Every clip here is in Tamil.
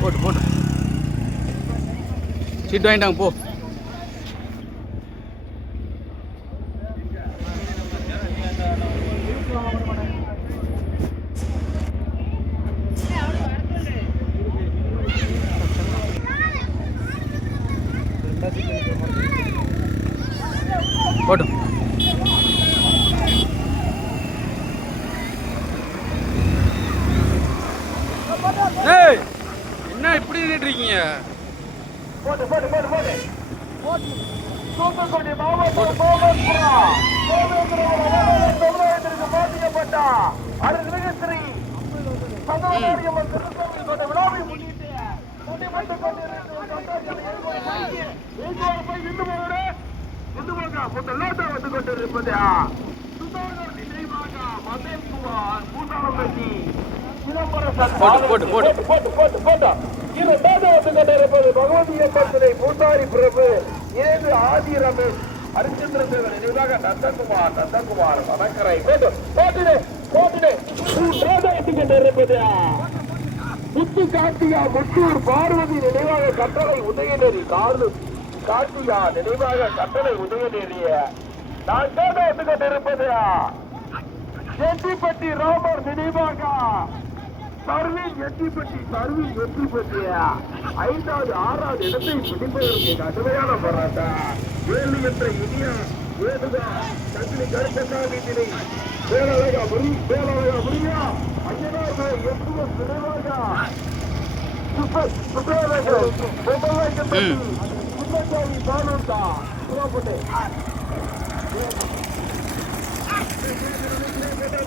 போட்டு போட்டு. சீட் வாங்கிட்டாங்க போ. ஏய் என்ன இப்படி நின்றுட்டு இருக்கீங்க? போட்டு போட்டு போட்டு. போட்டு தூத்துக்குடி மாவட்டம் கோபேந்திரா தமிழகத்திற்கு பாதிக்கப்பட்ட அருள்மிகு ஸ்ரீ சங்கரமாரியம்மன் திருக்கோவில் கொண்ட விழாவை முன்னிட்டு கொண்டிமட்டு கொண்டிருக்கும் வீட்டுவார போய் நின்று போகணும் நின்று போங்க கொஞ்சம் லேட்டா வந்து கொண்டிருப்பது? சுதாகர் நினைவாக மதேஷ்குமார் பூசாரம்பட்டி சிதம்பரசன் போட்டு, போட்டு, போட்டு. போட்டு போட்டு போட்டு இரண்டாவது வந்து கொண்டிருப்பது பகவதி அம்மன் பிரபு ஏது ஆதி ரமேஷ் ஹரிச்சந்திர தேவர் நினைவாக நந்தகுமார் நந்தகுமார் வடக்கரை போட்டு போட்டுடு போட்டுடு. மூன்றாவது வந்து கொண்டிருப்பது முத்து கார்த்திகா முத்தூர் பார்வதி நினைவாக கட்டளை உதயநேரி கார்லு. காட்டியா நினைவாக கட்டளை உதயநேரிய. நான்காவது வந்து கொண்டிருப்பது செட்டிப்பட்டி ராமர் நினைவாக சர்வில் எட்டிப்பட்டி சர்வில் எட்டிப்பட்டி ஐந்தாவது ஆறாவது இடத்தை பிடிப்பதற்கு கடுமையான போராட்டம் வேலு என்ற இனிய வேதுகா கட்டிலி கருப்பசாமி திரை வேலழகா முடி வேலழகா முடியா ஐயனார் எஸ்எஸ் நினைவாக சுப்ப- சுப்பராஜன், பொம்மலாய்க்கப்பட்டி, சுப்பசாமி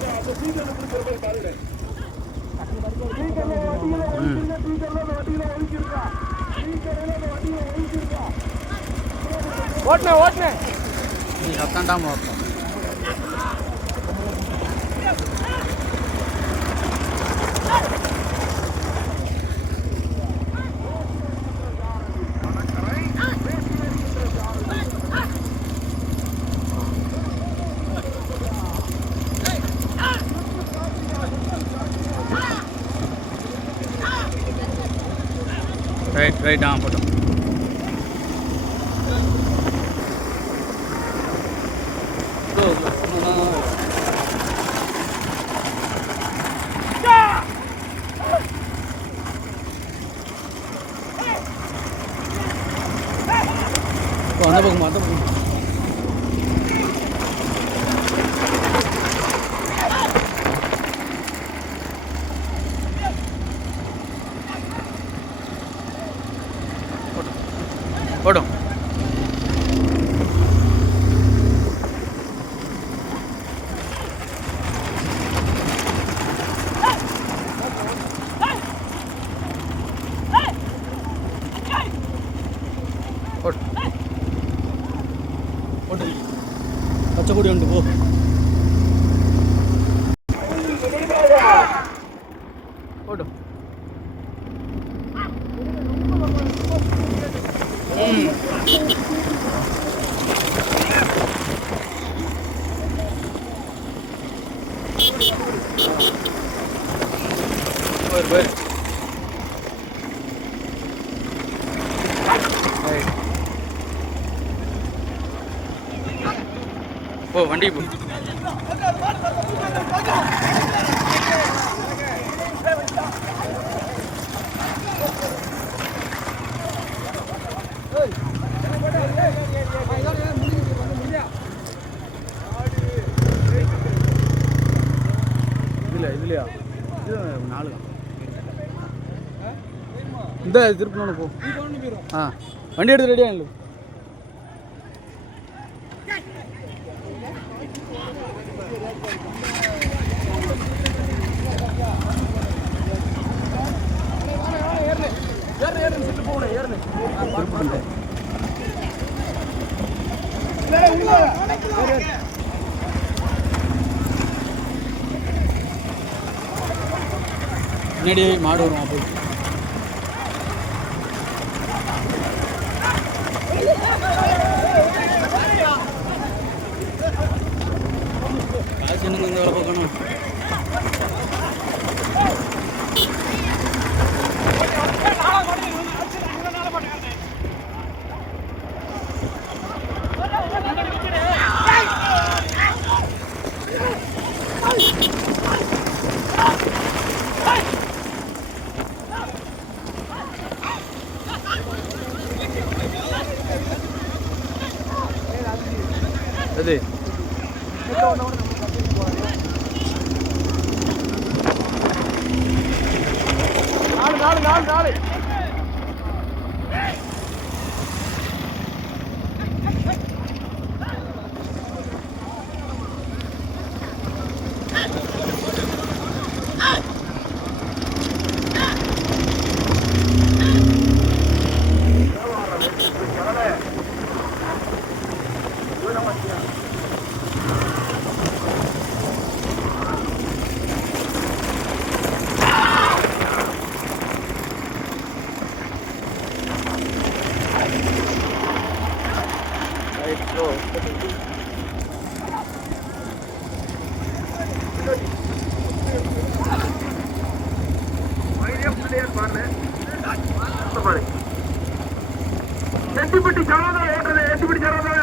அந்த சீக்கிரம் பாருங்க. ஓட்டுனே ஓட்டுனே. நீ சத்தாண்டாம ஓட்டணும் ரைட் ரைட் ஆ போட்டோம் அந்த பக்கம் அந்த பக்கம் பேர் பேர் போ வண்டி போ. இதில் இதுலையா இது நாலு தான் இந்த திருப்பி போ. ஆ வண்டி எடுத்து ரெடியா இல்லை முன்னாடி மாடு வரும் அப்போ காசு இன்னும் கொஞ்சம் வேலை பார்க்கணும் அது நாலு நாலு நாலு நாலு எட்டிப்பட்டி சரோதா ஓட்டுறது எட்டிப்பட்டி சரோதா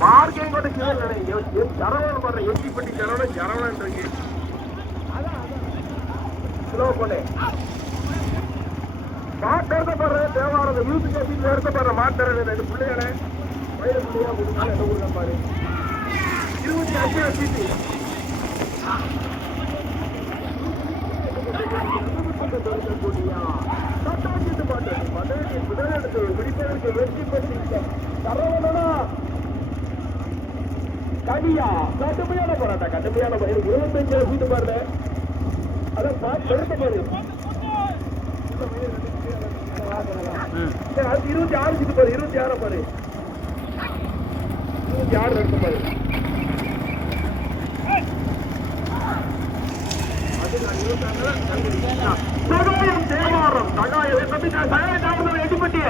மார்க்கெட் கூட சரவணன் பண்ற எட்டிப்பட்டி சரவணன் சரவணன் இருக்கு. ஸ்லோ பண்ணு மாட்டறத பாரு தேவாரத யூத் கேபிள் எடுத்த பாரு மாட்டறது ரெண்டு பிள்ளைகளே வயிறு பிள்ளையா கொடுத்தாலும் என்ன பாரு. இருபத்தி அஞ்சு வச்சுட்டு கடியா கடுமையான போராட்டம் கடுமையான போராட்டம் இருபத்தஞ்சு சீட்டு பாருங்க அதான் பார்த்து எடுத்த பாரு அது இருபத்தி ஆறு சீட்டு பாரு இருபத்தி ஆறு பாரு இருபத்தி ஆறு எடுத்த பாரு சகாயம் தேவாரம் சகாயம் தம்பி சகாயம் தாமதம் எட்டுப்பட்டிய.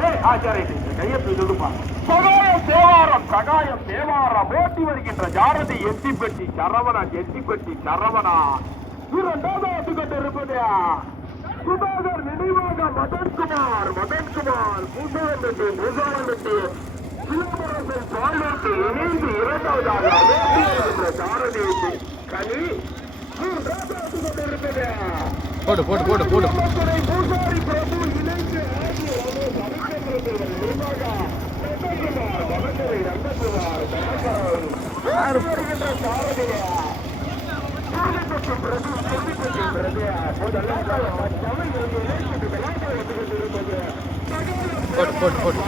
ஏய் ஆச்சாரிய கையை சொல்லுப்பா சகாயம் தேவாரம் சகாயம் தேவாரம் ஓட்டி வருகின்ற ஜாரதி எட்டிப்பட்டி சரவணா எட்டிப்பட்டி சரவணா இரண்டாவது ஆட்டுக்கட்டு இருப்பது. சுதாகர் நினைவாக மதன்குமார் மதன்குமார் பூசாவந்தட்டு சிலம்பரசன் இணைந்து இரண்டாவதாக ஜாரதி கனி போடு போடு போடு போடு. போடு போடு போடு இணைந்து ஆடி ரமேஷ் அரிச்சந்திரன் நிர்வாக நந்தகுமார் வடகரை நந்தகுமார் தனகரன் யாரு? வருகின்ற சாரதியா சூரியப்பட்டு பிரபு சொல்லிப்பட்டு பிரபு முதல்ல தமிழ் இணைந்து விளையாட்டு எடுத்துக்கிட்டு இருப்பது போடு போடு போடு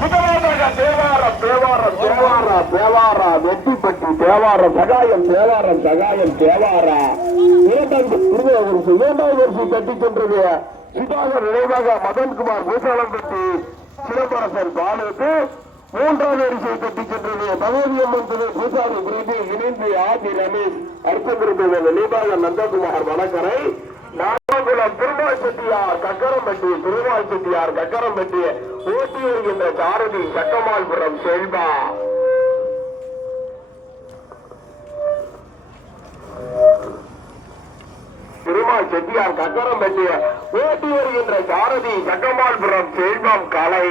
முதலாவதாக தேவாரம் தேவாரம் வெட்டிப்பட்டி தேவாரம் சகாயம் தேவாரம் சகாயம் தேவாரா இரண்டாவது இரண்டாவது வரிசை சென்றது சுதாகர் நினைவாக மதன்குமார் பூசாலம் கட்டி சிலம்பரசன் பாலுக்கு மூன்றாவது வரிசை கட்டி சென்றது பகவதி அம்மன் திரு பூசாரி பிரபு இணைந்து ஆதி ரமேஷ் அர்த்தமிருந்தது நினைவாக நந்தகுமார் வடகரை நாமகுளம் திருமால் செட்டியார் கக்கரம்பட்டி திருமால் செட்டியார் கக்கரம்பட்டி ஓட்டி வருகின்ற சாரதி சக்கமால்புரம் செல்வா. திருமால் செட்டியார் கக்கரம்பட்டி ஓட்டி வருகின்ற சாரதி சக்கமால்புரம் செல்வம் கலை.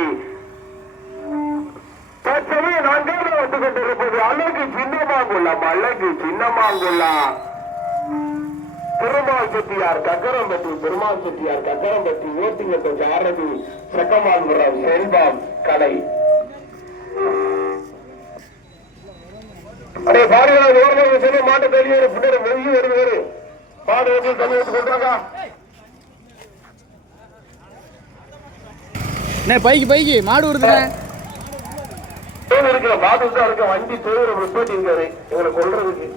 தற்சமயம் நான்காவது வந்து கொண்டிருப்பது அழகு சின்னமாங்குள்ளம் அழகு சின்னமாங்குள்ளம் பெருமாள் செட்டியார் கக்கரம்பட்டி பெருமாள் செட்டியார் கக்கரம்பட்டி ஓட்டிங்கத்த சாரதி சக்கமால்புரம் செல்வம் கலை அடே பாருங்க ஓரமாக சொல்லி மாட்டு தள்ளியாரு பின்னாடி வெளியே வருவாரு பாடு தள்ளி விட்டு சொல்றாங்க பைக்கு பைக்கு மாடு வருதுண்ணே. இருக்கிற பாத்து தான் இருக்க வண்டி தேவையான நிப்பாட்டி இருக்காரு இவங்களை கொல்றதுக்கு.